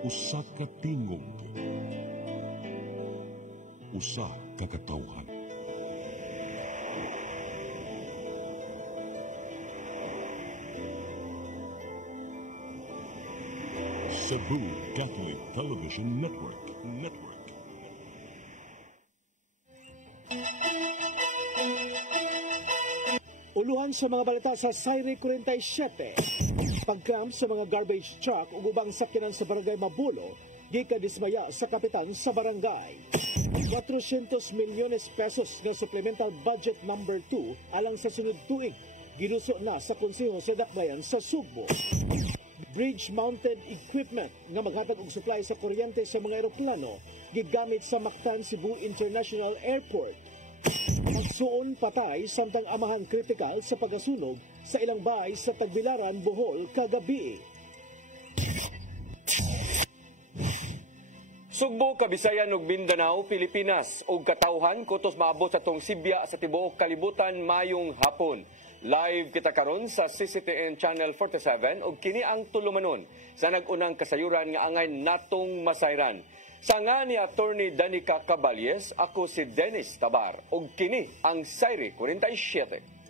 Usa ka tingog, usa ka katawhan. Cebu Catholic Television Network. Uluhan sa mga balita sa Sayre 47. Pagkram sa mga garbage truck ug ubang sakyanan sa barangay Mabulo, gikadismaya sa kapitan sa barangay. 400 milyones pesos nga supplemental budget number 2 alang sa sunod tuig ginuso na sa Konseho sa Dakbayan sa Sugbo. Bridge-mounted equipment nga maghatag og supply sa kuryente sa mga eroplano gigamit sa Mactan Cebu International Airport. Magsuon patay samtang amahan kritikal sa pagasunog sa ilang bahay sa Tagbilaran, Bohol kagabi. Sugbo, Kabisayan ug Mindanao, Pilipinas ug katawhan kutos maabot sa tong Sibya sa tibuok kalibutan mayong hapon. Live kita karon sa CCTN Channel 47 ug kini ang tulumanon sa nag-unang kasayuran nga angay natong masayran. Sa nga ni Attorney Danica Caballes, ako si Dennis Tabar ug kini ang Sayre 47.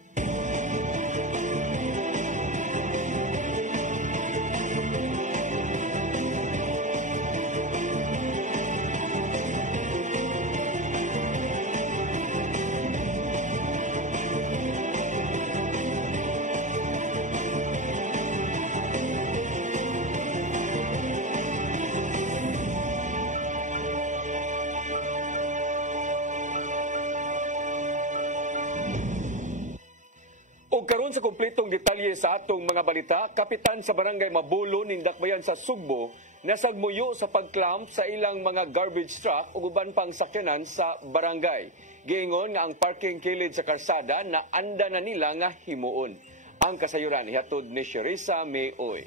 Karon sa kumpletong detalye sa atong mga balita, kapitan sa barangay Mabulo ning Dakbayan sa Sugbo nasagmuyo sa pagclamp sa ilang mga garbage truck ug uban pang sakyanan sa barangay. Giingon nga ang parking kilid sa karsada na anda na nila nga himuon. Ang kasayuran ihatod ni Sherissa Mayoy.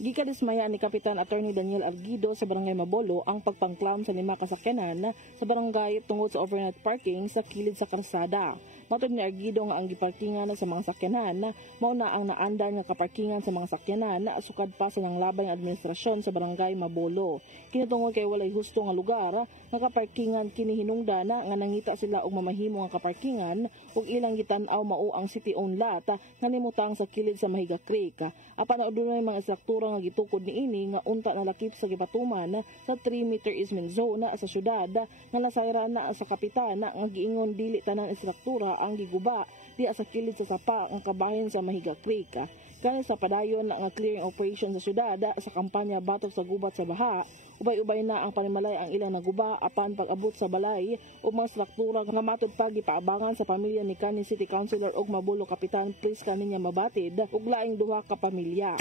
Gikadismaya ni Kapitan Attorney Daniel Arguido sa barangay Mabulo ang pagpangclamp sa 5 kasakyanan sa barangay tungod sa overnight parking sa kilid sa karsada. Matod ni Arguido nga ang giparkingan sa mga sakyanan mao na ang naandar nga kaparkingan sa mga sakyanan sukad pa sa nanglabay nga administrasyon sa barangay Mabulo. Kinatungod kay walay husto nga lugar nga kaparkingan kini hinungdan nga nangita sila og mamahimo nga kaparkingan ug ilang gitan-aw mao ang city-owned lot nga nimutang sa kilid sa Mahiga Creek. Apan adunay mga istruktura nga gitukod niini nga unta nalakip sa gipatuman sa 3-meter easement zone sa syudad nga nasayran na sa kapitan nga giingon dili tanan istruktura ang giguba diya sa kilid sa sapa ang kabahin sa Mahiga Creek. Kani sa padayon nga clearing operation sa syudad sa kampanya batok sa gubat sa baha, ubay-ubay na ang panimalay ang ilang naguba apan pag-abot sa balay ug mga struktura nga matod pa gipaabangan sa pamilya ni kanhi City Councilor og Mabulo Kapitan Pris kaninya mabatid ug laing duha ka pamilya.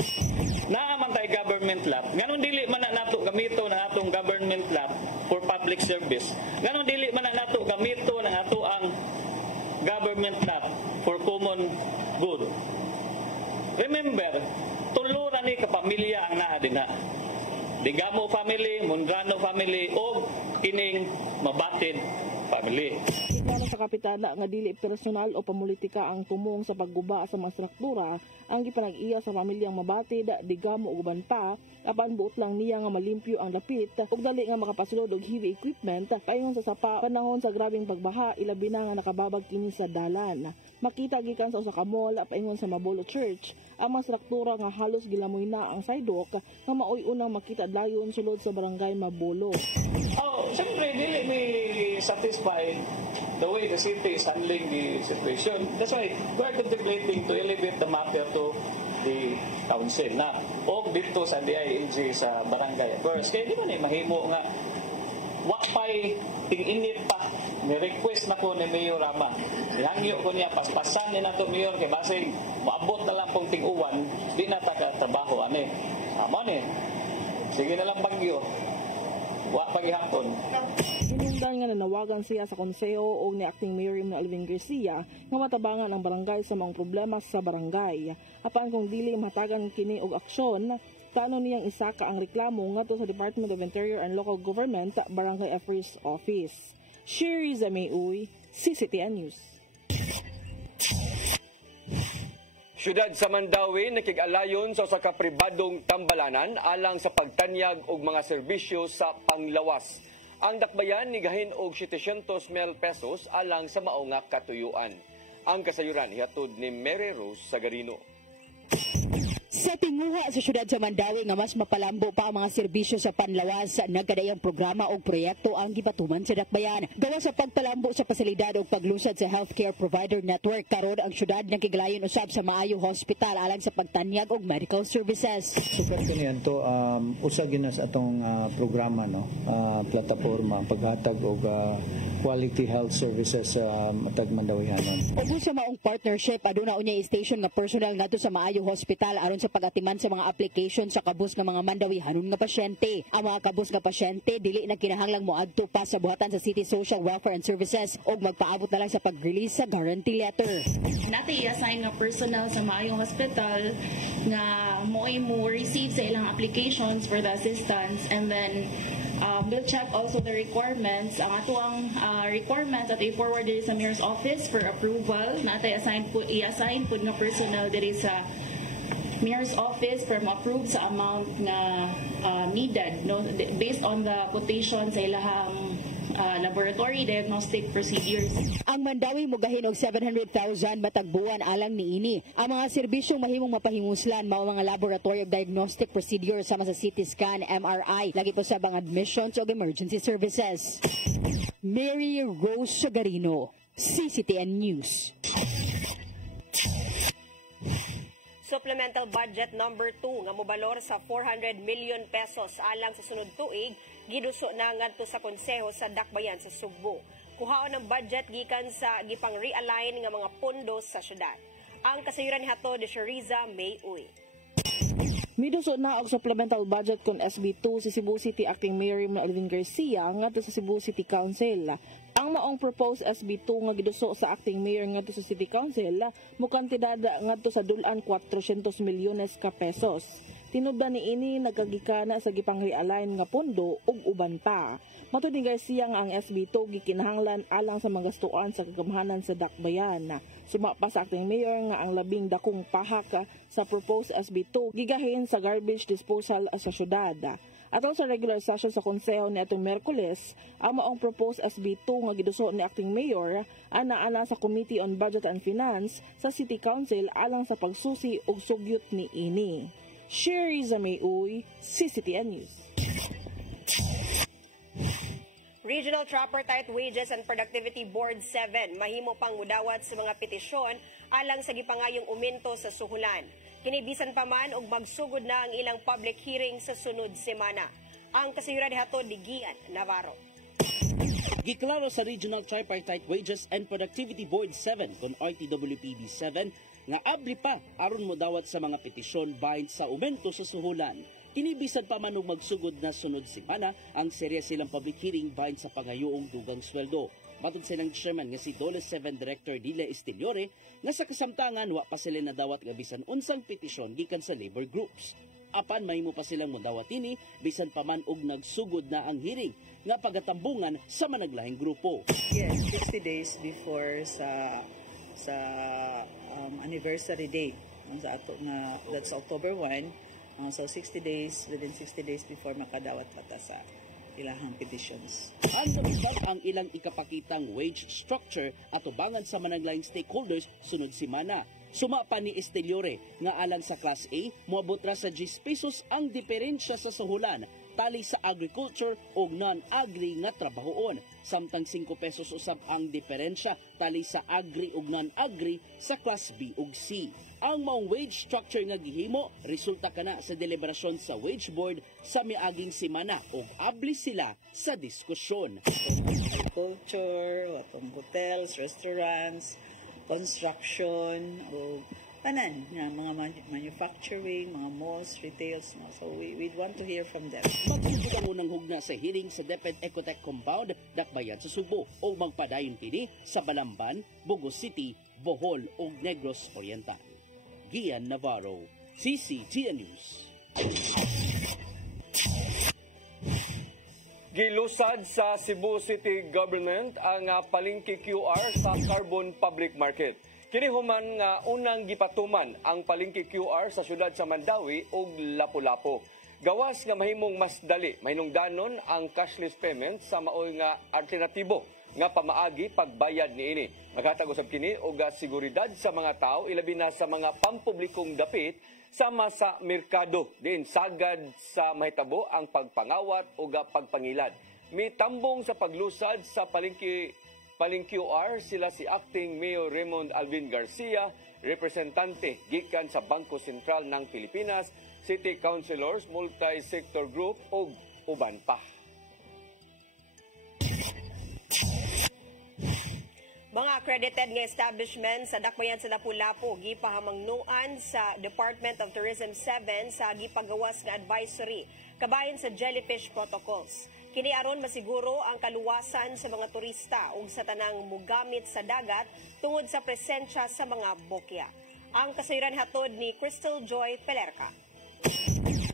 Naaman tay government lab. Nganon dili man na nato gamito na atong government lab for public service. Nganon dili man na nato gamito ng ato ang government lab for common good. Remember, tuluran ni kapamilya ang naa dinha. Digamo family, Mundrano family, o kining mabatid family. Tignan sa kapitana nga dili personal o pamulitika ang tumong sa pagguba sa mga struktura ang gipanag-iya sa pamilyang mabatid, digamo ug uban pa, apan buot lang niya nga malimpyo ang dapit ug dali nga makapasulod og heavy equipment paingon sa sapa panahon sa grabing pagbaha ilabi na nga nakababag kini sa dalan. Makita gikan sa usa ka mall paingon sa Mabulo Church ang mga struktura nga halos gilamoy na ang sidewalk nga maoy unang makita dayon sulod sa barangay Mabulo. Siyempre, dili may satisfy the way the city is handling the situation. That's why we're contemplating to elevate the matter to the council na o dito sa DILG sa barangay. First, kaya di ba mahimo nga wapay ting-init pa ni-request na ko ni Mayor Rama. Ihangyo ko niya, paspasan ni nato Mayor kay basig maabot na lang pong ting-uwan di na taga-trabaho ani. Sama ni. Sige na lang bagyo. Wa pagihapon. Hinungdan nga nanawagan siya sa konseho o ni Acting Mayor na Alvin Garcia nga matabangan ang barangay sa mga problema sa barangay. Apan kung dili matagan kini og aksyon, tano niyang isaka ang reklamo ngadto sa Department of Interior and Local Government Barangay Affairs Office. Sherissa Mayoy, CCTN News. Syudad sa Mandawi nakig-alayon sa usa ka pribadong tambalanan alang sa pagtanyag og mga serbisyo sa panglawas. Ang dakbayan nigahin og 700,000 pesos alang sa mao nga katuyuan. Ang kasayuran hihatod ni Mary Rose Sagarino. Sa tinguha sa syudad sa Mandawi nga mas mapalambo pa ang mga serbisyo sa panlawas, nagkadayang programa o proyekto ang gipatuman sa dakbayan. Gawa sa pagpalambo sa pasilidad o paglusad sa healthcare provider network, karon ang syudad nakiglayon usab sa maayo hospital alang sa pagtanyag og medical services. Sukat kaniyan to usa ginas atong programa no, plataporma paghatag og quality health services sa matag Mandawihanon. Ug sa maong partnership aduna unya station nga personal ngadto sa maayo hospital aron sa pagatiman sa mga application sa kabus nga mga Mandawihanon nga pasyente. Ang mga kabus nga pasyente dili na kinahanglang moadto pa sa buhatan sa City Social Welfare and Services ug magpaabot na lang sa pag-release sa guarantee letter. Nati i-assign nga personal sa maayong hospital nga mo receive sa ilang applications for the assistance, and then we'll check also the requirements. Ang atuang requirements at i-forward diri sa mayor's office for approval. Natay i-assign po nga personal diri sa mayor's office for ma-approve sa amount na needed, no, based on the quotation sa ilahang laboratory diagnostic procedures. Ang Mandawi mogahin og 700,000 matag buwan alang niini. Ang mga serbisyong mahimong mapahinguslan mao mga laboratory of diagnostic procedures sama sa CT scan, MRI, lagi po sa bang admissions o emergency services. Mary Rose Sagarino, CCTN News. Supplemental Budget number 2 nga mobalor sa 400 million pesos alang sa sunod tuig giduso na ngadto sa konseho sa Dakbayan sa Sugbo. Kuhaon ang budget gikan sa gipang realign nga mga pondo sa syudad. Ang kasayuran ni hato de Shariza May Uy. Miduso na og supplemental budget kon SB2 si Cebu City Acting Mayor Alvin Garcia ngadto sa Cebu City Council. Ang maong proposed SB2 nga giduso sa Acting Mayor ngadto sa City Council mukantidad ngadto sa dulan 400 milyones ka pesos. Tinubdan niini nagkagikana sa gipang realign nga pondo ug uban pa. Matud ni Garcia nga ang SB2 gikinahanglan alang sa mga gastuan sa kagamhanan sa Dakbayan. Suma pa sa Acting Mayor nga ang labing dakong pahak sa proposed SB2 gigahin sa garbage disposal sa syudad. Atol sa regular session sa konseho ni atong Miyerkules, ang maong proposed SB2 nga giduso ni Acting Mayor ana sa Committee on Budget and Finance sa City Council alang sa pagsusi ug sugyot ni ini. Shariza May Uy, CCTN News. Regional Tripartite Wages and Productivity Board 7 mahimo pang mudawat sa mga petisyon alang sa gipangayong uminto sa suhulan. Kinibisan pa man og magsugod na ang ilang public hearing sa sunod semana. Ang kasayuran hatod ni Gian Navarro. Giklaro sa Regional Tripartite Wages and Productivity Board 7 kon RTWPB 7 nga abri pa aron modawat sa mga petisyon bahin sa aumento sa suhulan. Kinibisan pa man og magsugod na sunod semana ang serye silang public hearing bahin sa pagayuong dugang sweldo. Matod sa ilang chairman nga si Dole 7 Director Dile Estiliore nga sa kasamtangan wa pa sila nadawat nga bisan unsang petisyon gikan sa labor groups. Apan mahimo pa silang modawat ini bisan pa man og nagsugod na ang hearing nga pagatambungan sa managlahing grupo. Yes, 60 days before sa anniversary date sa ato na that's October 1. So 60 days, within 60 days before makadawat pata sa ilahang petitions. Ang sabab ang ilang ikapakitang wage structure at ubangan sa managlayang stakeholders sunod semana. Suma pa ni Esteliore nga alang sa Class A, moabot ra sa 10 pesos ang diferensya sa suhulan tali sa agriculture o non-agri nga trabahoon. Samtang 5 pesos usab ang diferensya tali sa agri o non-agri sa Class B ug C. Ang maong wage structure nga gihimo resulta kana sa deliberasyon sa wage board sa miaging semana ug abli sila sa diskusyon. Culture, watong hotels, restaurants, construction, o tanan nga mga manufacturing, mga malls, retails, no? So we want to hear from them. Magsugod ang unang hugna sa hearing sa DepEd Ecotech Compound, Dakbayan sa Subo o magpadayon kini sa Balamban, Bugos City, Bohol ug Negros Oriental. Gian Navarro, CCTN News. Gilusad sa Cebu City Government ang palengke QR sa Carbon Public Market. Kini human nga unang gipatuman ang palengke QR sa syudad sa Mandawi ug Lapu-Lapu. Gawas nga mahimong mas dali, mahinungdanon ang cashless payment sa maoy nga alternatibo nga pamaagi pagbayad niini. Naghatag usab kini og seguridad sa mga tao ilabi na sa mga pampublikong dapit sama sa merkado din sagad sa mahitabo ang pagpangawat o pagpangilad. Mitambong sa paglusad sa palengke QR sila si Acting Mayor Raymond Alvin Garcia, representante gikan sa Bangko Sentral ng Pilipinas, City Councilors, Multi-Sector Group ug uban pa. Mga accredited nga establishment sa dakbayan sa Lapu-Lapu gipahamangnuan sa Department of Tourism 7 sa gipagawas nga advisory kabahin sa jellyfish protocols. Kini aron masiguro ang kaluwasan sa mga turista ug sa tanang mugamit sa dagat tungod sa presensya sa mga bokya. Ang kasayuran hatod ni Crystal Joy Pelerca.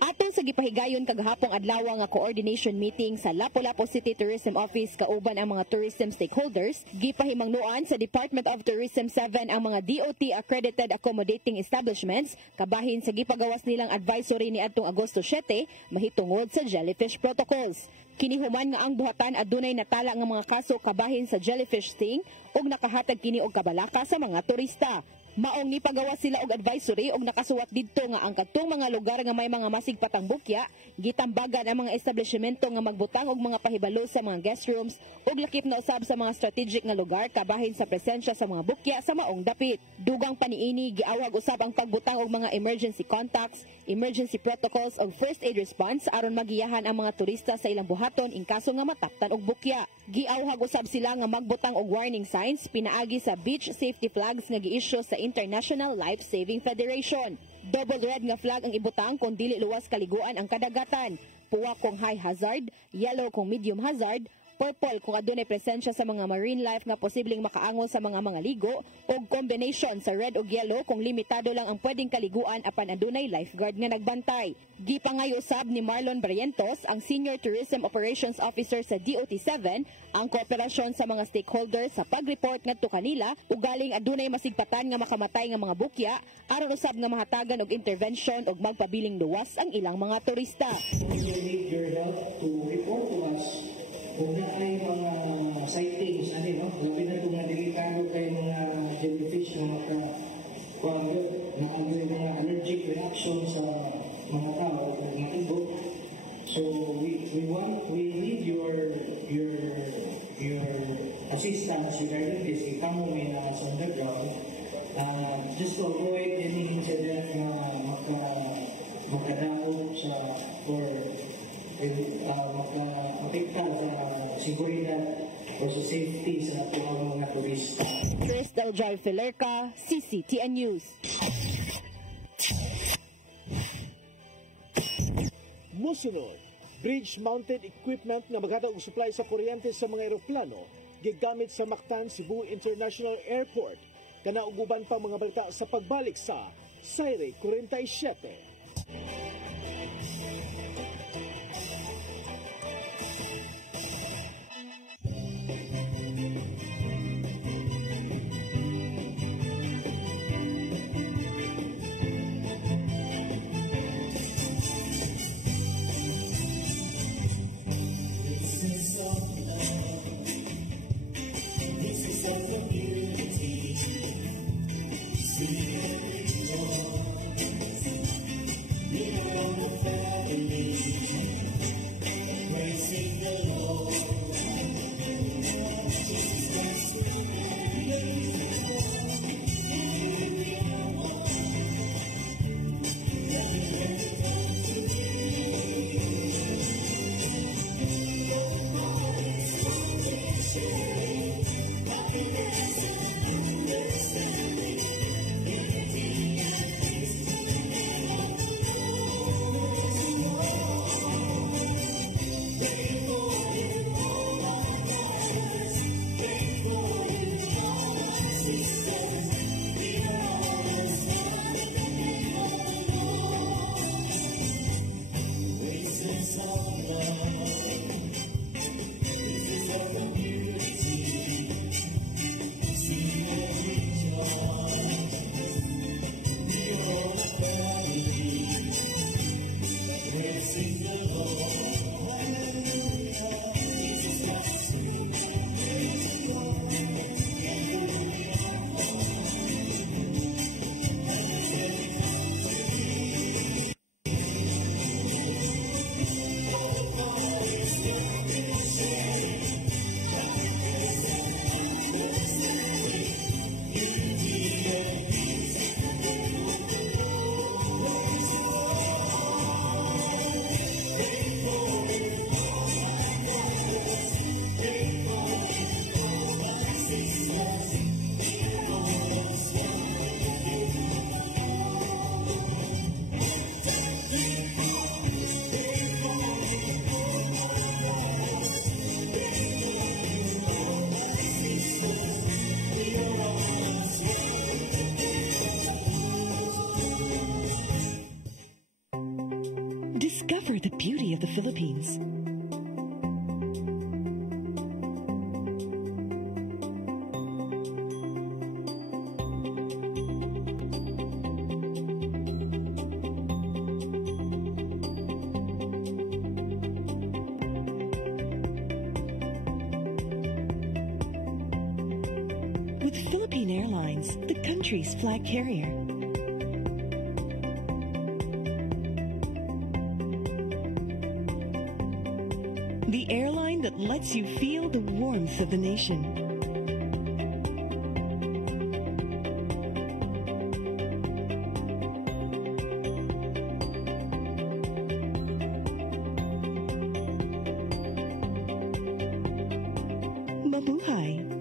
Atong sa gipahigayon kagahapong adlaw nga coordination meeting sa Lapu-Lapu City Tourism Office kauban ang mga tourism stakeholders, gipahimangnuan sa Department of Tourism 7 ang mga DOT accredited accommodating establishments kabahin sa gipagawas nilang advisory ni adtong Agosto 7 mahitungod sa jellyfish protocols. Kinihuman nga ang buhatan adunay natala nga mga kaso kabahin sa jellyfish sting ug nakahatag kini og kabalaka sa mga turista. Maong nipagawas sila og advisory og nakasuwat didto nga ang kadtong mga lugar nga may mga masigpatang bukya, gitambagan ang mga establishmento nga magbutang og mga pahibalo sa mga guest rooms ug lakip na usab sa mga strategic nga lugar kabahin sa presensya sa mga bukya sa maong dapit. Dugang paniini giawag usab ang pagbutang og mga emergency contacts, emergency protocols ug first aid response aron magiyahan ang mga turista sa ilang buhaton in kaso nga mataptan og bukya. Giawhag usab sila nga magbutang og warning signs pinaagi sa beach safety flags nga gi-issue sa International Life Saving Federation. Double red nga flag ang ibutang kung dili luwas kaliguan ang kadagatan. Puwa kung high hazard, yellow kung medium hazard, purple kung adunay presensya sa mga marine life nga posibleng makaangon sa mga ligo, o combination sa red ug yellow kung limitado lang ang pwedeng kaliguan apan adunay lifeguard nga nagbantay. Gipangay usab ni Marlon Barrientos, ang Senior Tourism Operations Officer sa DOT7, ang kooperasyon sa mga stakeholders sa pag-report ngadto kanila ug galing adunay masigpatan nga makamatay nga mga bukya aron usab nga mahatagan og intervention ug magpabiling luwas ang ilang mga turista. We need your help to report to us kung na ay mga sightings, no? Labi na itong mga delikado kayo mga jellyfish na yung mga allergic reaction sa mga tao, mga ibo. So we need your assistance regarding this. Ikaw mo may nasa underground just to avoid any incident na makadaog sa or mapekta sa seguridad o sa safety sa ating mga turista. Crystal Joy Pelerca, CCTN News. Musunod, bridge-mounted equipment na maghatag og supply sa kuryente sa mga eroplano gigamit sa Mactan Cebu International Airport. Kana ug uban pa mga balita sa pagbalik sa Sayre 47. Discover the beauty of the Philippines. With Philippine Airlines, the country's flag carrier. The airline that lets you feel the warmth of the nation. Mabuhay!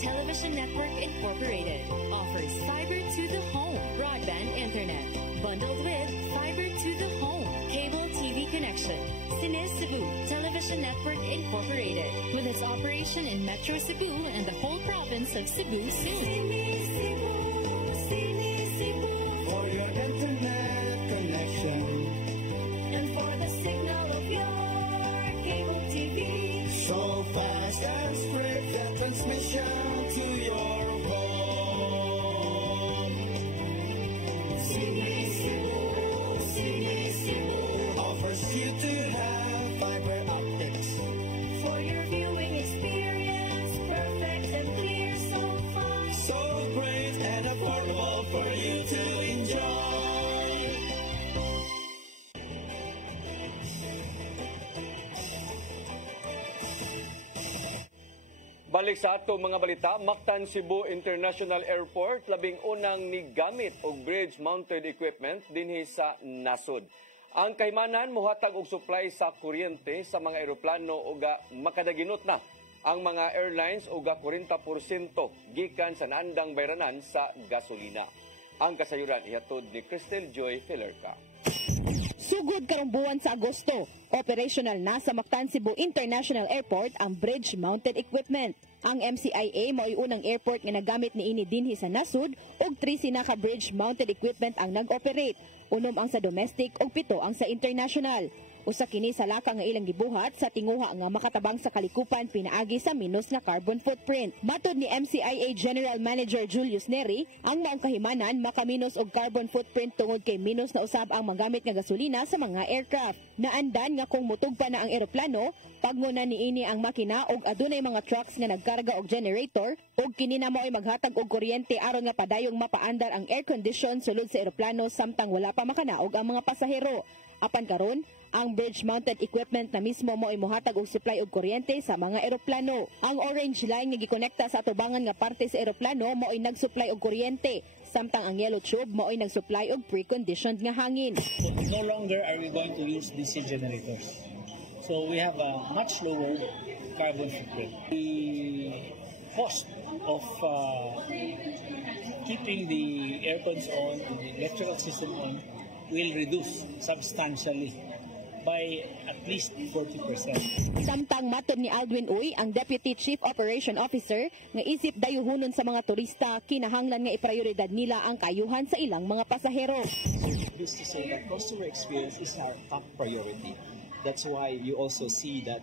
Television Network Incorporated offers fiber to the home broadband internet bundled with fiber to the home cable TV connection. Cine Cebu Television Network Incorporated with its operation in Metro Cebu and the whole province of Cebu soon. For your internet connection and for the signal of your cable TV. So fast and spread the transmission to your home. Cine Cebu offers you to have fiber optics for your viewing experience, perfect and clear, so fast, so great and affordable for you to enjoy. Balik sa ato mga balita, Mactan Cebu International Airport labing unang nigamit og bridge-mounted equipment dinhi sa nasod. Ang kahimanan mohatag og supply sa kuryente sa mga eroplano ug makadaginot na ang mga airlines og 40% gikan sa naandang bayranan sa gasolina. Ang kasayuran ihatod ni Cristel Joy Filerca. Sugod karong buwan sa Agosto, operational na sa Mactan Cebu International Airport ang bridge-mounted equipment. Ang MCIA mao'y unang airport nga nagamit niini dinhi sa nasud ug 3 sina ka bridge-mounted equipment ang nag-operate. 6 ang sa domestic ug 7 ang sa international. Usa kini sa laka nga ilang gibuhat sa tinguha nga makatabang sa kalikupan pinaagi sa minus na carbon footprint. Matod ni MCIA General Manager Julius Neri, ang maong kahimanan makaminos og carbon footprint tungod kay minus na usab ang magamit nga gasolina sa mga aircraft. Naandan nga kung mutugpa na ang eroplano, pagnguna niini ang makina og adunay mga trucks nga nagkarga og generator ug kini na mao'y maghatag og kuryente aron nga padayong mapaandar ang air condition sulod sa eroplano samtang wala pa makanaog ang mga pasahero. Apan karon, ang bridge-mounted equipment na mismo mo'y mohatag og supply og kuryente sa mga eroplano. Ang orange line nga gikonekta sa atubangan nga parte sa eroplano mo'y nag-supply og kuryente, samtang ang yellow tube mo'y nag-supply og pre-conditioned nga hangin. No longer are we going to use DC generators. So we have a much lower carbon footprint. The cost of keeping the aircons on, the electrical system on, will reduce substantially by at least 40%. Samtang matod ni Aldwin Uy, ang Deputy Chief Operation Officer, nga isip dayuhunon sa mga turista, kinahanglan nga iprioridad nila ang kayuhan sa ilang mga pasahero. Used to say that customer experience is our top priority. That's why you also see that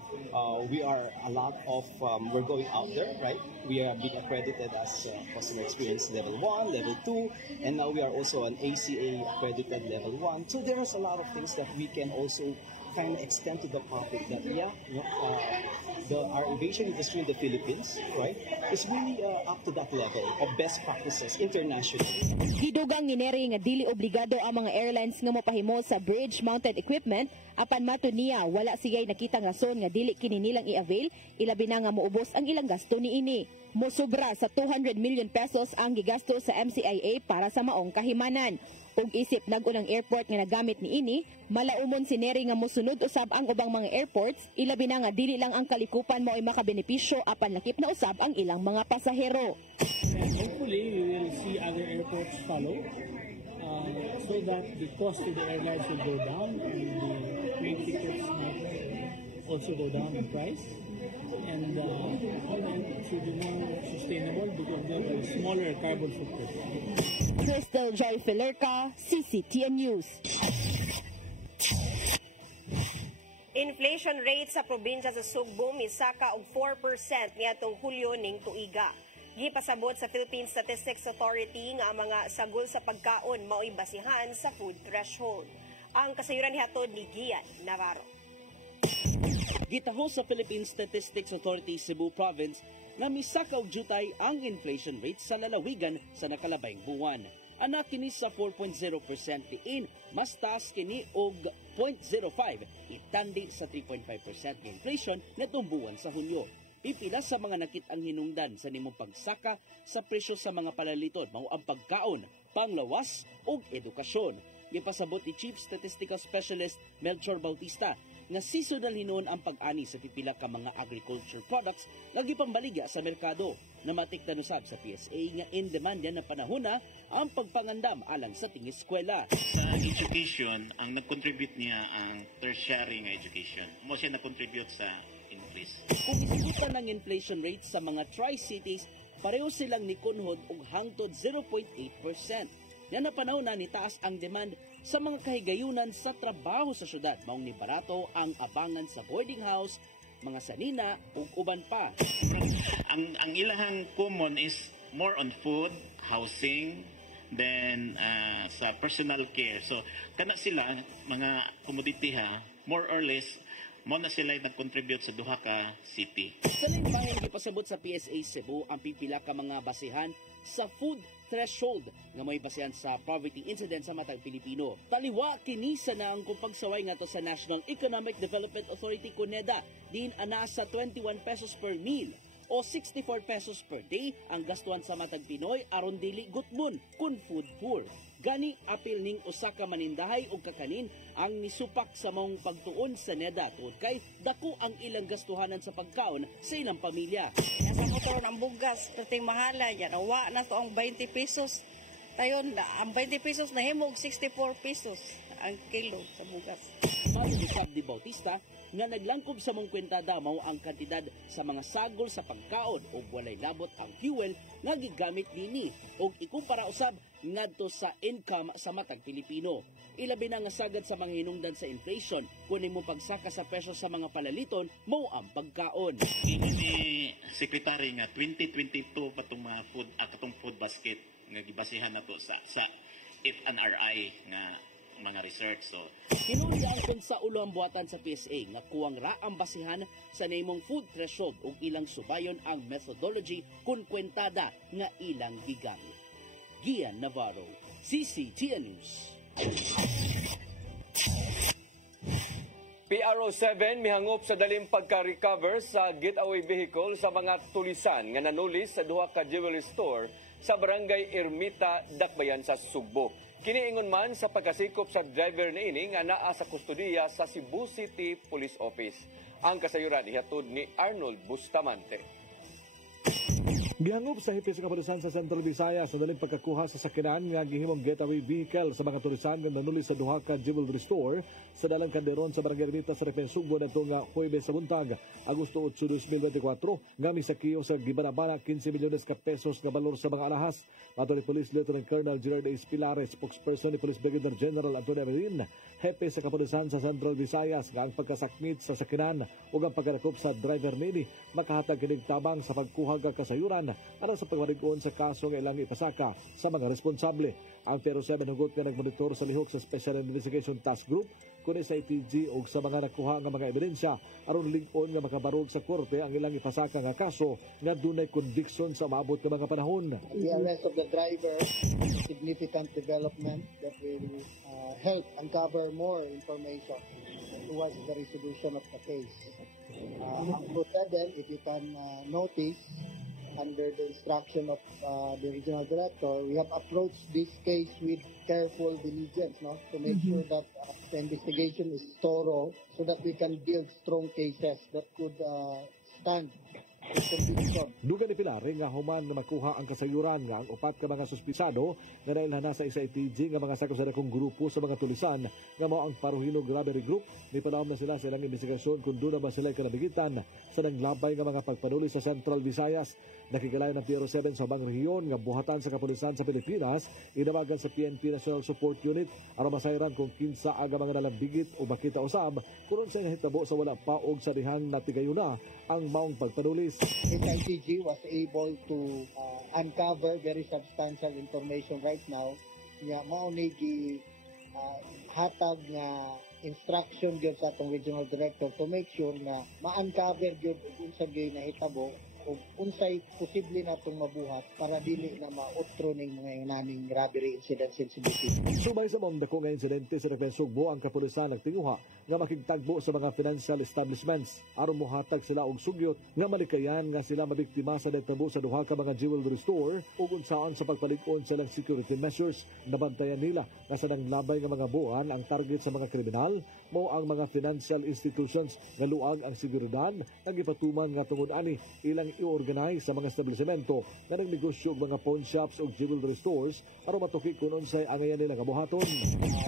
we are a lot of, we're going out there, right? We are being accredited as customer experience level 1, level 2, and now we are also an ACA accredited level 1. So there is a lot of things that we can also kind of extend to the public that, our aviation industry in the Philippines, right, is really up to that level of best practices internationally. Gidugang ni Neri nga dili obligado ang mga airlines nga mopahimo sa bridge-mounted equipment, apan matud niya wala siya'y nakitang rason nga dili kini nilang i-avail, ilabi na nga moubos ang ilang gasto niini. Mosobra sa 200 million pesos ang gigasto sa MCIA para sa maong kahimanan. Ug isip nag-unang airport nga nagamit niini, malaumon si Neri nga mosunod usab ang ubang mga airports, ilabi na nga dili lang ang kalikupan mao ay makabenepisyo apan lakip na usab ang ilang mga pasahero. Hopefully, we will see other airports follow so that the cost to the airlines will go down and the train tickets might also go down in price. And it should be more sustainable because they have a smaller carbon footprint. Crystal Joy Filerca, CCTN News. Inflation rate sa probinsya sa Sugbo misaka og 4% niadtong Hulyo ning tuiga. Gipasabot sa Philippine Statistics Authority nga ang mga sagol sa pagkaon mao'y basihan sa food threshold. Ang kasayuran nihatod ni Gian Navarro. Gitaho sa Philippine Statistics Authority Cebu Province na misaka og jutay ang inflation rate sa lalawigan sa nakalabayng buwan. Anak kini sa 4.0% diin, mas taas kini og 0.05 itandi sa 3.5% nga inflation netong buwan sa Hunyo. Pipila sa mga nakit-ang hinungdan sa nimong pagsaka sa presyo sa mga palaliton mao ang pagkaon, panglawas ug edukasyon. Gipasabot ni Chief Statistical Specialist Melchor Bautista nga seasonal hinuon ang pag-ani sa pipila ka mga agriculture products lagi pambaligya sa merkado. Namatik tanusab sa PSA nga in demand yan na panahon na ang pagpangandam alang sa tingiskwela. Sa education, ang nag-contribute niya ang tertiary nga education. Mo siya nag-contribute sa increase. Kung isigutan ng inflation rate sa mga tri-cities, pareho silang nikunhod og hangtod 0.8%. Yan na panahon na nitaas ang demand sa mga kahigayunan sa trabaho sa syudad. Maong ni barato ang abangan sa boarding house, mga sanina ug uban pa. Ang ilahang common is more on food, housing, then sa personal care. So kana sila mga commodity more or less mo na sila nag-contribute sa duha ka city. Kaning bahin gipasabot sa PSA Cebu ang pipila ka mga basihan sa food threshold nga may basihan sa poverty incidence sa matag Pilipino. Taliwa kini sa naang kung pagsaway nga to sa National Economic Development Authority CONEDA din ana sa 21 pesos per meal o 64 pesos per day ang gastuan sa matag Pinoy aron dili gutmon kun food poor. Gani apil ning usa ka manindahay ug kakanin ang nisupak sa maong pagtuon sa NEDA tungod kay dako ang ilang gastuhanan sa pagkaon sa ilang pamilya. Sa motor ng bugas, kating mahala yan. Awa na to ang 20 pesos. Tayon, ang 20 pesos na himog 64 pesos ang kilo sa bugas. Sabi ni Cabdi Bautista nga naglangkob sa mong kwentada mao ang kantidad sa mga sagol sa pagkaon o walay labot ang fuel nga gigamit nini og ikumpara usab ngadto sa income sa matag Pilipino. Ilabi na nga sagad sa mga hinungdan sa inflation kunin mo pagsaka sa presyo sa mga palaliton mao ang pagkaon. Ini ni Secretary nga 2022 patong mga food atong food basket nga gibasihan nato sa FNRI nga mga research. So hinungdan sa ulo ang buhatan sa PSA nga kuwang ra ang basihan sa namong food threshold ug ilang subayon ang methodology kun kwentada nga ilang gigamit. Gian Navarro, CCTN News. PRO7 mihangop sa daling pagka-recover sa getaway vehicle sa mga tulisan nga nanulis sa duha ka jewelry store sa Barangay Ermita, Dakbayan sa Sugbo. Kiniingon man sa pagkasikop sa driver niini nga naa sa kustudiya sa Cebu City Police Office. Ang kasayuran ihatod ni Arnold Bustamante. Gihangop sa hipis ng kapulisan sa Central Visayas sa daling pagkakuha sa sakinan nga gihimong getaway vehicle sa mga tulisan nga nanuli sa duha ka jewelry store sa dalang kanderon sa Barangay Ermita sa Repensugbo na nga Huwebes sa buntag, Agosto 8, 2024 nga misakiyo sa gibanabana 15 milyones ka pesos nga balor sa mga alahas. Ato ni Police Lieutenant Colonel Gerard A. Pilares, spokesperson ni Police Brigadier General Antonio Avelin, hepe sa kapulisan sa Central Visayas nga ang pagkasakmit sa sakinan ug ang pagkadakop sa driver nini makahatag kining tabang sa pagkuha ka kasayuran para sa pagmarig-on sa kaso nga ilang ipasaka sa mga responsable. Ang Pero 7 hugot nga nagmonitor sa lihok sa Special Investigation Task Group kuno sa ITG o sa mga nakuha nga mga ebidensya aron lig-on nga makabarog sa korte ang ilang ipasaka nga kaso nga dunay conviction sa maabot nga mga panahon. The arrest of the driver is a significant development that will help uncover more information towards the resolution of the case. Ang Pro-7, if you can notice, under the instruction of the regional director, we have approached this case with careful diligence, to make sure that the investigation is thorough so that we can build strong cases that could stand for conviction. Dugan ni Pilari nga human na makuha ang kasayuran nga ang upat ka mga suspisado nga nailhan sa isa ITG nga mga sakop sa dakong grupo sa mga tulisan nga mao ang Paruhino Robbery Group. Nipalawom na sila sa ilang investigasyon kung doon na ba sila kanabigitan sa nanglabay nga mga pagpanuli sa Central Visayas. Nakikilay ng Piero 7 sa bang rehiyon nga buhatan sa kapulisan sa Pilipinas, inawagan sa PNP National Support Unit aron masayran kung kinsa aga mga nalambigit o makita usab kung sa nahitabo sa wala pa og sa dihang natigayuna ang maong pagpanulis. HITG was able to uncover very substantial information right now nga mao ni hatag nga instruction gyud sa atong regional director to make sure nga ma-uncover gyud unsa gyud nahitabo o unsay posible natong mabuhat para dili na mautro ning mga inaning robbery incidents in Cebu City. Subay sa mga dako nga insidente sa Repensugbo, ang kapulisan nagtinguha nga makigtagbo sa mga financial establishments aron mohatag sila og sugyot nga malikayan nga sila mabiktima sa nagtabo sa duha ka mga jewelry store ug unsaon sa pagpalig-on sa lang security measures. Nabantayan nila nga sa nanglabay nga mga buwan ang target sa mga kriminal mao ang mga financial institutions nga luag ang seguridad nga gipatuman nga tungod ani ilang i-organize sa mga establishmento nga nagnegosyo og mga pawn shops o jewelry stores aron matuki kung unsay angayan nila nga buhaton.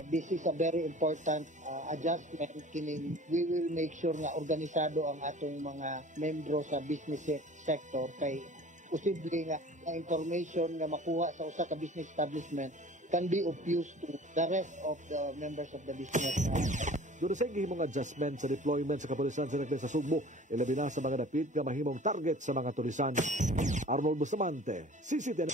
This is a very important adjustment kining we will make sure nga organisado ang atong mga membro sa business sector kay posible nga information nga makuha sa usa ka business establishment can be of use to the rest of the members of the business. Doon sa gihimong adjustment sa deployment sa kapulisan sa Nagdes sa Sugbo, ilabi na sa mga dapit nga mahimong target sa mga tulisan. Arnold Bustamante, CCTV.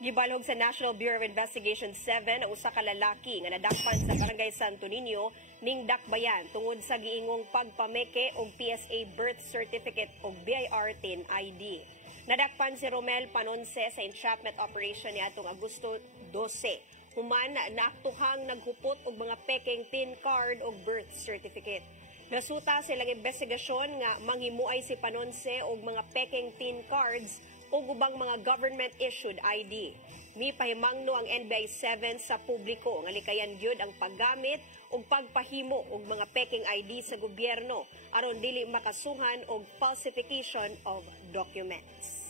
Gibalhog sa National Bureau of Investigation 7 ang usa ka lalaki nga nadakpan sa Barangay Santo Niño ning Dakbayan tungod sa giingong pagpameke og PSA birth certificate o BIR 10 ID. Nadakpan si Romel Panonce sa entrapment operation niadtong Agosto 12. Human naaktuhang naghupot og mga peking PIN card o birth certificate. Nasuta silang investigasyon nga manghimuay si Panonce og mga peking PIN cards o ubang mga government-issued ID. Mipahimangno ang NBI 7 sa publiko nga likayan gyud ang paggamit o pagpahimo og mga peking ID sa gobyerno aron dili makasuhan og falsification of documents.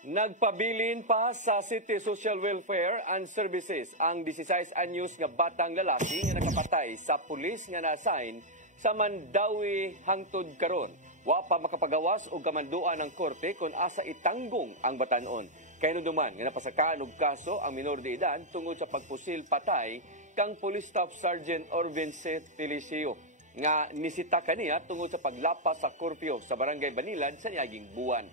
Nagpabilin pa sa City Social Welfare and Services ang 16 anyos nga batang lalaki nga nakapatay sa pulis nga na-assign sa Mandawi hangtod karon. Wa pa makapagawas og kamanduan ng korte kung asa itanggong ang batanon. Kay duman nga napasakaan og kaso ang minor de edad tungod sa pagpusil patay kang Police Staff Sergeant Orvin C. Felicio nga nisita kaniya tungod sa paglapas sa kurpyo sa Barangay Banilad sa niaging buwan.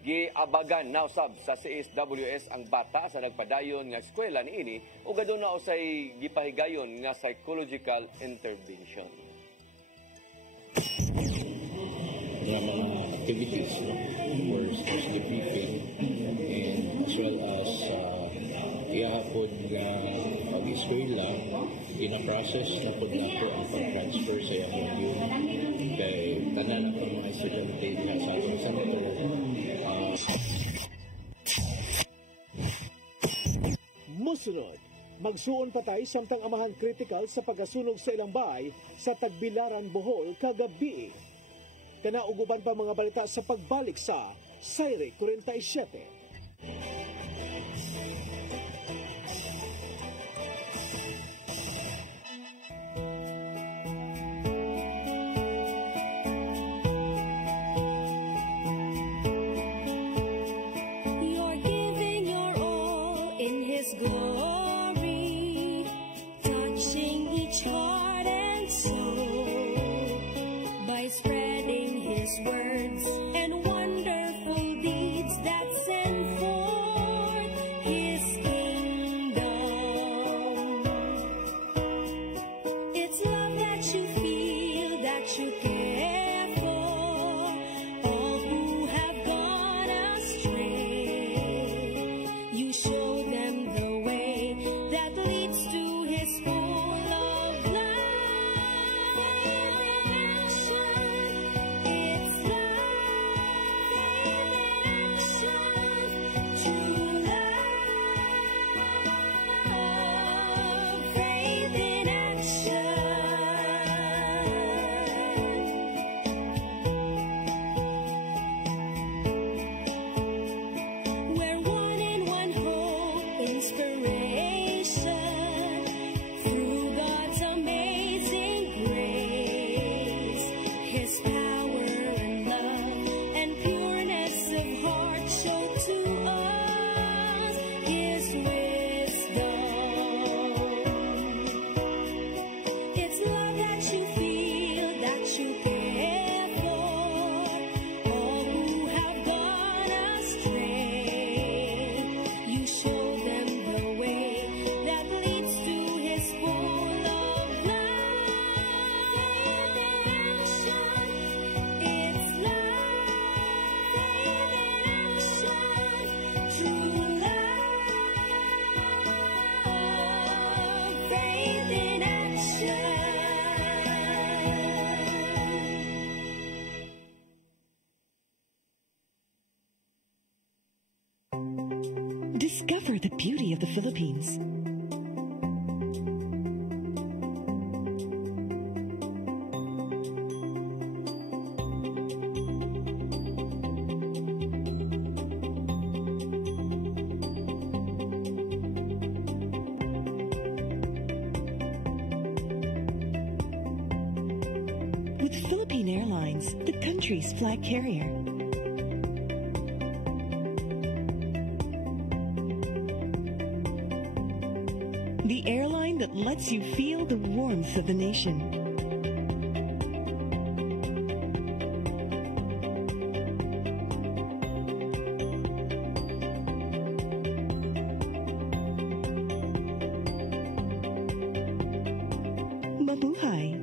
Giabagan nausab sa CSWS ang bata sa nagpadayon nga eskwela niini ug aduna usay gipahigayon nga psychological intervention. Activities were supposed to be briefing and as well as ihapon nga pag-eskwela, ina-process na po nato ang pag-transfer sa iyang yun. Kay tanan ang mga estudyante na sa atong center. Musunod, magsuon patay samtang amahan kritikal sa pagasunog sa ilang bahay sa Tagbilaran, Bohol kagabi. Kanauguban pa mga balita sa pagbalik sa Sayre 47. Discover the beauty of the Philippines. With Philippine Airlines, the country's flag carrier. The airline that lets you feel the warmth of the nation. Mabuhay!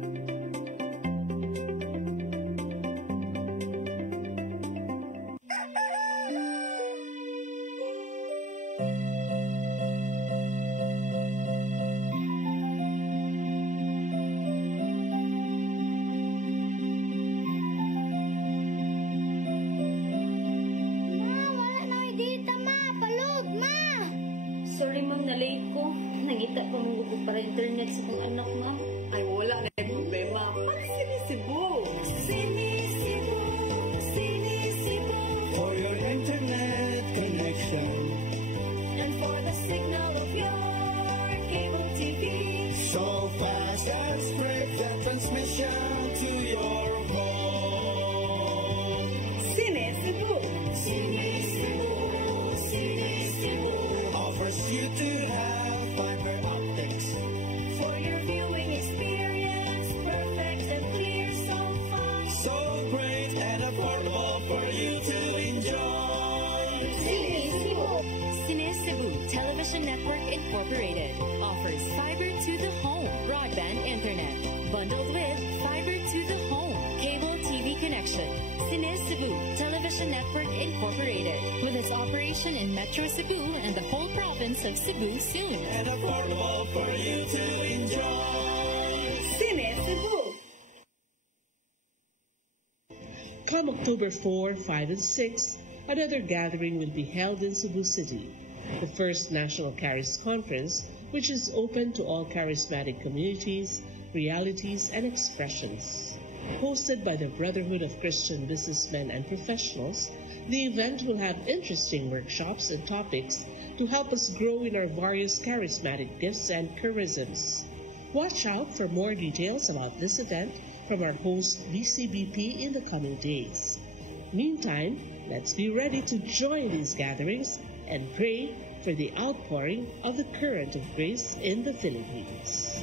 Sorry ma'am, na-late ko. Nangita ko mong para internet sa kong anak ma'am. Ay, wala na yung problema. Sinisibo! Sinisibo, Sinisibo, for your internet connection and for the signal of your cable TV. So fast and spread the transmission to your home. Sinisibo! Sinisibo, Sinisibo offers you to have fiber optics for your viewing experience, perfect and clear, so fast, so great and affordable for you to enjoy. Cine Cebu Television Network Incorporated offers offers fiber to the home broadband internet bundled with fiber to the home cable TV connection. Cines Cebu Television Network Incorporated with its operation in Metro Cebu and the whole province of Cebu soon. And affordable for you to enjoy. Cines Cebu. Come October 4, 5, and 6, another gathering will be held in Cebu City, the first National Charis Conference, which is open to all charismatic communities, realities, and expressions. Hosted by the Brotherhood of Christian Businessmen and Professionals, the event will have interesting workshops and topics to help us grow in our various charismatic gifts and charisms. Watch out for more details about this event from our host BCBP in the coming days. Meantime, let's be ready to join these gatherings and pray for the outpouring of the current of grace in the Philippines.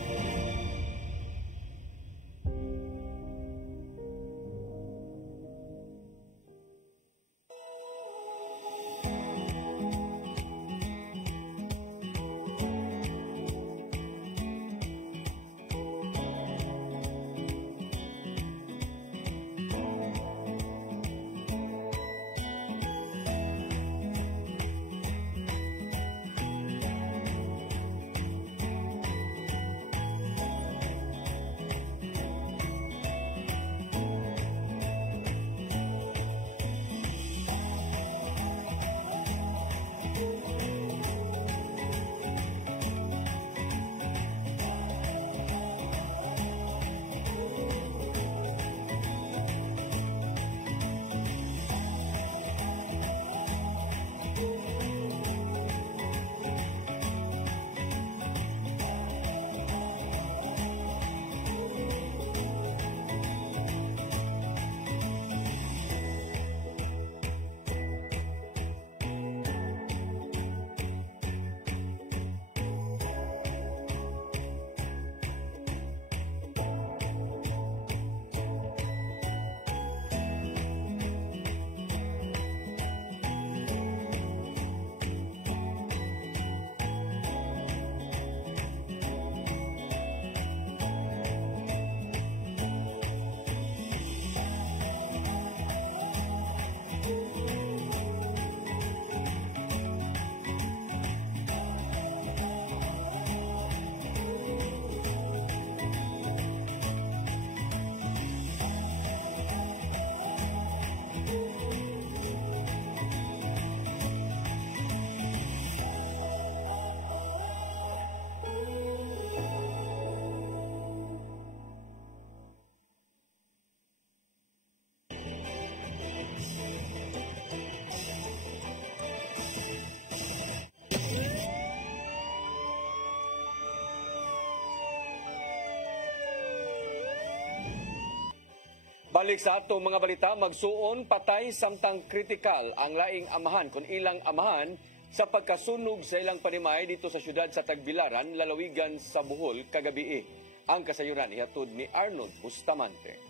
Balik sa atong mga balita, magsuon patay samtang kritikal ang laing amahan kung ilang amahan sa pagkasunog sa ilang panimay dito sa syudad sa Tagbilaran, lalawigan sa Bohol kagabi. Ang kasayuran ihatod ni Arnold Bustamante.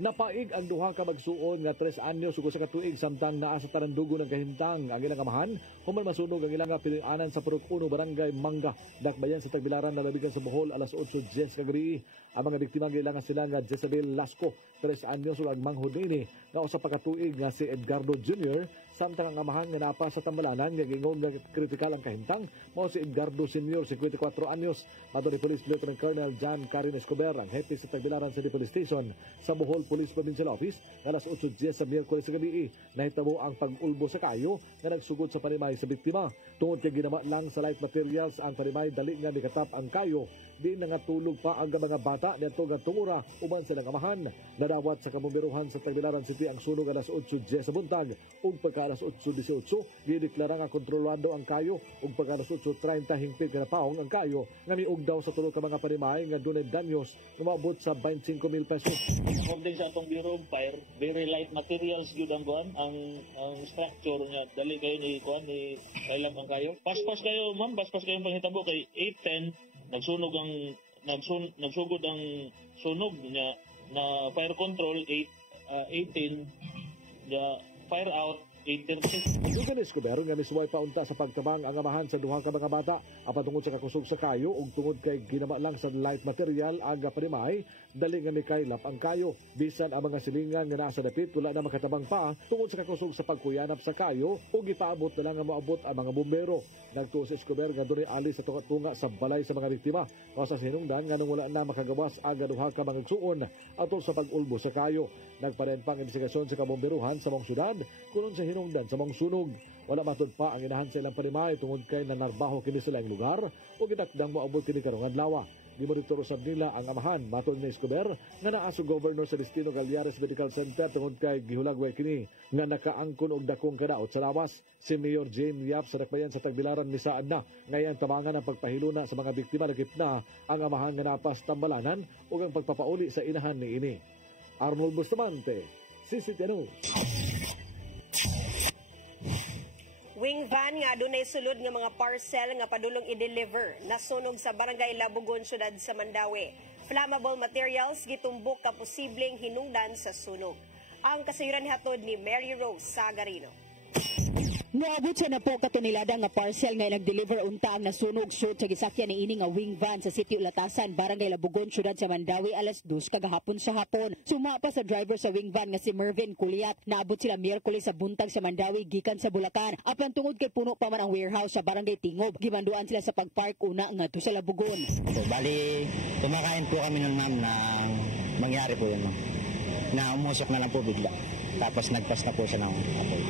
Napaig ang duha ka magsuon nga 3 anyos ug sa katuig samtang naa sa Tarandugo ng kahimtang ang ilang amahan human masunog ang ilang pilianan sa Purok 1 Barangay Mangga, Dakbayan sa Tagbilaran, lalawigan sa Bohol alas 8:10 kagabi. Ang mga biktima gilangan sila nga Jezabel Lasco, 3 anyos ug ang manghod niini nga usa pa katuig nga si Edgardo Jr. samtang ang amahan nga napa sa Tambalanan nga gingon nga kritikal ang kahimtang mao si Edgardo Sr. 54 anyos. Madto ni Police Lieutenant Colonel John Karin Escobar, ang hepe sa Tagbilaran City Police Station sa Bohol Police Provincial Office alas 8:10 sa Miyerkules sa gabi. Nahitabo ang pag-ulbo sa kayo nga nagsugod sa panimay sa biktima. Tungod kay ginama lang sa light materials ang panimay, dali nga mikatap ang kayo. Di na nga tulog pa ang mga bata niadto nga tungura uban sa amahan. Nadawat sa kamumbiruhan sa Tagbilaran City ang sunog alas 8:10 sa buntag ug pagka alas 8:18 gideklara nga kontrolado ang kayo ug pagka alas 8:30 hingpit nga napaong ang kayo nga miug daw sa tulo ka mga panimay nga dunay danyos nga maabot sa 25,000 pesos. According sa atong Bureau of Fire, very light materials gyud ang kuan, ang structure niya dali kayo ni kuan ni kailan ang kayo. Paspas kayo ma'am, paspas kayo panghitabo kay 8:10 nagsugod ang sunog niya na fire control 18 the fire out 8:30. Yung diskubero nga misway paunta sa pagtabang ang amahan sa duha ka mga bata apan tungod sa kakusog sa kayo ug tungod kay ginama lang sa light material aga parimay dali nga mikaylap ang kayo bisan ang mga silingan nga naa sa dapit wala na makatabang pa tungod sa kakusog sa pagkuyanap sa kayo ug ipaabot na lang nga moabot ang mga bumbero. Nagtuo sa diskubero nga dunay ali sa tunga sa balay sa mga biktima kausa sa hinungdan nga nung wala na makagawas aga duha ka mga igsuon atol sa pag-ulbo sa kayo. Nagparen pang investigasyon sa kabomberuhan sa mong syudad kunon sa hinungdan sa mong sunog. Wala matud pa ang inahan sa ilang parimay tungod kay nanarbaho kini sa ilang lugar o gitakdang moabot kini karong adlaw. Gimonitor usab nila ang amahan matod ni Escobar nga naa sa Governor Celestino Gallares Medical Center tungod kay gihulagway kini nga nakaangkon og dakong kadaot sa lawas. Si Mayor Jane Yap sa Dakbayan sa Tagbilaran misaad na ngayon tabangan ang pagpahiluna sa mga biktima lakip na ang amahan nga napas tambalanan ug ang pagpapauli sa inahan ni ini. Arnold Bustamante, CCTV News. Wing van nga adunay sulod nga mga parcel nga padulong i-deliver nasunog sa Barangay Labugon, syudad sa Mandawi. Flammable materials gitumbok ka posibleng hinungdan sa sunog. Ang kasayuran hatod ni Mary Rose Sagarino. Naabot sa napo katunilada nga parcel nga nag-deliver unta ang nasunog sud sa gisakyan ni ini nga wing van sa Sitio Latasan, Barangay Labugon, syudad sa Mandawi alas 2 kagahapon sa hapon. Suma pa sa driver sa wing van nga si Mervin Kuliat. Naabot sila Miyerkules sa buntag sa Mandawi gikan sa Bulacan. Apan tungod kay puno pa man ang warehouse sa Barangay Tingob, gimanduan sila sa pagpark una ngadto sa Labugon. So, bali, kumakain po kami nun ma'am na mangyari po yun ma'am. Na umusok na lang po bigla. Tapos nagpas na po siya ng apoy.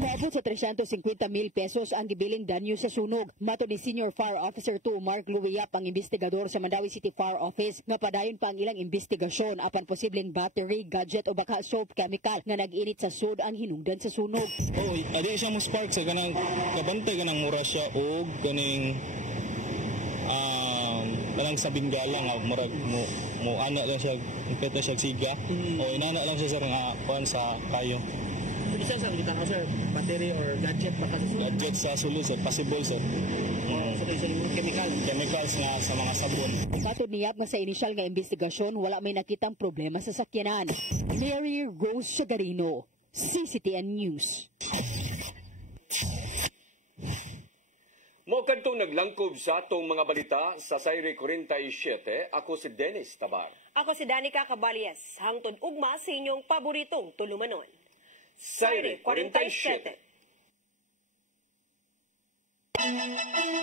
Naabot sa 350,000 pesos ang gibiling danyo sa sunog. Mato ni Senior Fire Officer 2 Mark Luwiap, ang investigador sa Mandawi City Fire Office, nga padayon pa ang ilang investigasyon apan posibleng battery, gadget o baka soap chemical nga nag-init sa sud ang hinungdan sa sunog. Oh, adi siya mo spark sa kanang kabantay kanang mura siya og kaning kanang sa bingala nga murag mo ana lang siya peta siya siga o inana lang siya sir nga kuan sa kayo. Isa sa kita na sir, battery or gadget baka sa sulod. Gadget sa sulod sir, possible sir. So sa chemicals nga sa mga sabon. Matod niyap nga sa initial nga investigasyon wala may nakitang problema sa sakyanan. Mary Rose Sagarino, CCTN News. Mo kadtong naglangkob sa atong mga balita sa Sayre 47, ako si Dennis Tabar. Ako si Danica Caballes, hangtod ugma sa inyong paboritong tulumanon. Sayre 47.